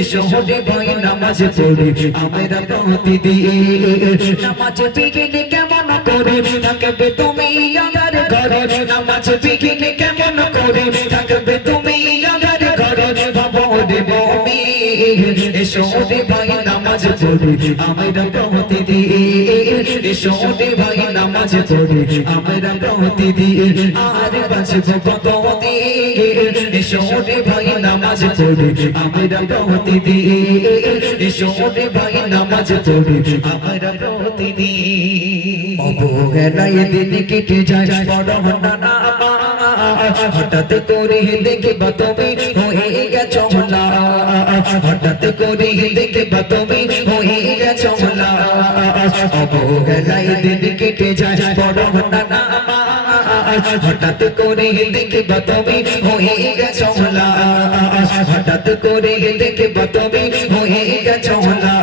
এসো রে ভাই নামাজ পড়ি আমরা প্রতিদিন নামাজ বিঘিনি কেমন করে থাকবে তুমি আমার ঘরে নামাজ বিঘিনি কেমন করে থাকবে তুমি আমার ঘরে বাবা রে বমি এসো রে ভাই নামাজ পড়ি আমরা প্রতিদিন এসো রে ভাই নামাজ পড়ি আমরা প্রতিদিন আর বাঁচবো কতদিন এসো রে ভাই নামাজ পড়ি আমরা প্রতিদিন এসো রে ভাই নামাজ পড়ি আমরা প্রতিদিন অবহেলায় দিন কেটে যায় বড় না হঠাৎ করে দেখবা তুমি হয়ে গেছো না হঠাৎ করে দেখবা তুমি হয়ে গেছো না অবহেলায় দিন কেটে যায় বড় না হঠাৎ করে দেখবা তুমি হয়ে গেছো না হঠাৎ করে দেখবা তুমি হয়ে গেছো না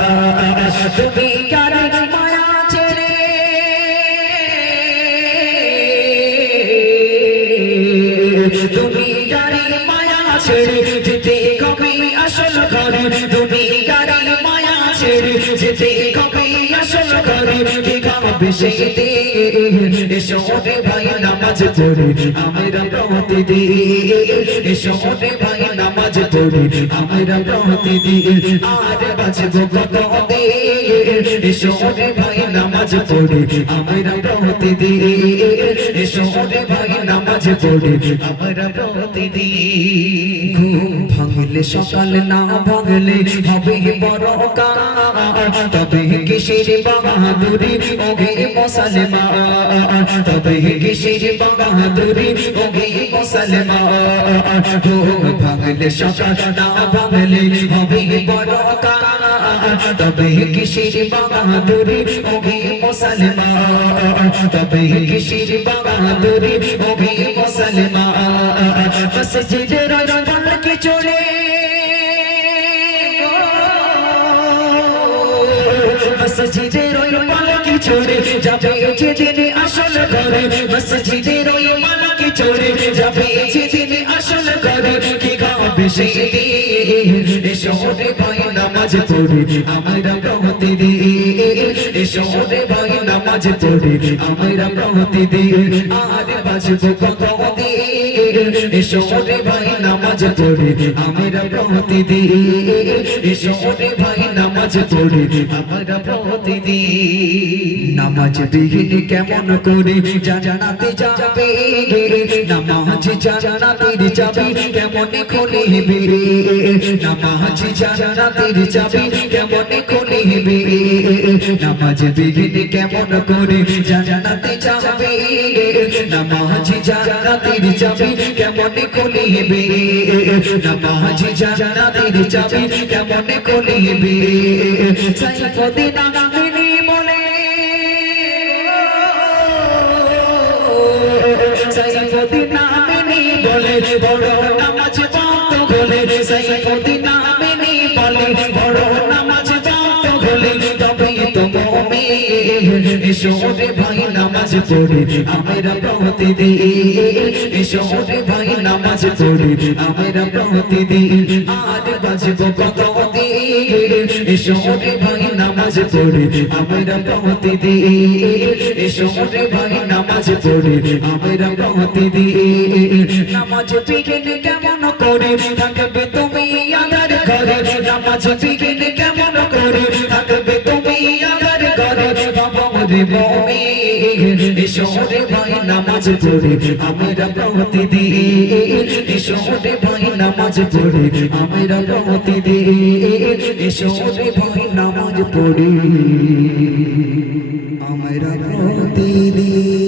তুমি কার মায়া ছেড়ে তুমি গাড়ি মায়া ছেড়ে যেতে কবে আসল ঘরে তুমি গাড়ি মায়া ছেড়ে যেতে কবে আসল ঘরে কি খাবে সেদিন এসো রে ভাই নামাজ পড়ি আমরা প্রতিদিন এসো রে ভাই নামাজ পড়ি আমরা প্রতিদিন আর বাঁচবো কতদিন এসো রে ভাই নামাজ পড়ি আমরা প্রতিদিন এসো রে ভাই নামাজ পড়ি আমরা প্রতিদিন ঘুম ভাঙলে সকাল না ভাঙলে হবে বড় কাজ তবে কিসের বাহাদুরি ওগে মুসলমান তবে কিসের বাহাদুরি ওগে মুসলমান ঘুম ভাঙলে সকাল না ভাঙলে হবে বড় কাজ তবে কিসের বাহাদুরি ওগে মুসলমান তবে কিসের বাহাদুরি ওগে মুসলমান মসজিদের পালকি চড়ে মসজিদের ওই পালকি চড়ে যাবে যেদিন আসল ঘরে মসজিদের ওই পালকি চড়ে যাবে যেদিন আসল ঘরে কি খাবে সেদিন এসো রে ভাই নামাজ পড়ি আমরা প্রতিদিন এসো রে ভাই নামাজ পড়ি আমরা প্রতিদিন আর বাঁচবো কতদিন এসো রে ভাই নামাজ পড়ি আমরা প্রতিদিন এসো রে ভাই নামাজ পড়ি আমরা প্রতিদিন নামাজ বিহীন কেমন করে জান্নাতে যাবে নামাজ জান্নাতের চাবি কেমন খুলবে নামাজ জান্নাতের চাবি কেমন খুলবে নামাজ বিহীন কেমন করে জান্নাতে যাবে নামাজ জান্নাতের চাবি কেমন খুলবে নামাজ জান্নাতের চাবি কেমন খুলবে সাইফুদ্দিন আমিনী বলে সাইফুদ্দিন আমিনী বলে বড় নামাজ ভক্ত বলে সাইফুদ্দিন আমিনী বলে বড় নামাজ ভক্ত বলে তবে তো মুমিন এসো রে ভাই নামাজ পড়ি আমরা প্রতিদিন এসো রে ভাই নামাজ পড়ি আমরা প্রতিদিন আর বাঁচবো কতদিন এসো রে ভাই নামাজ পড়ি আমরা প্রতিদিন এসো রে ভাই নামাজ পড়ি আমরা প্রতিদিন নামাজ বিঘিন কেমন করে থাকবে তুমি আমার ঘরে নামাজ বিঘিন কেমন করে থাকবে তুমি আমার ঘরে বাবা রে মুমিন এসো রে ভাই নামাজ পড়ি আমরা প্রতিদিন এসো রে ভাই নামাজ পড়ি আমরা প্রতিদিন এসো রে ভাই নামাজ পড়ি আমরা প্রতিদিন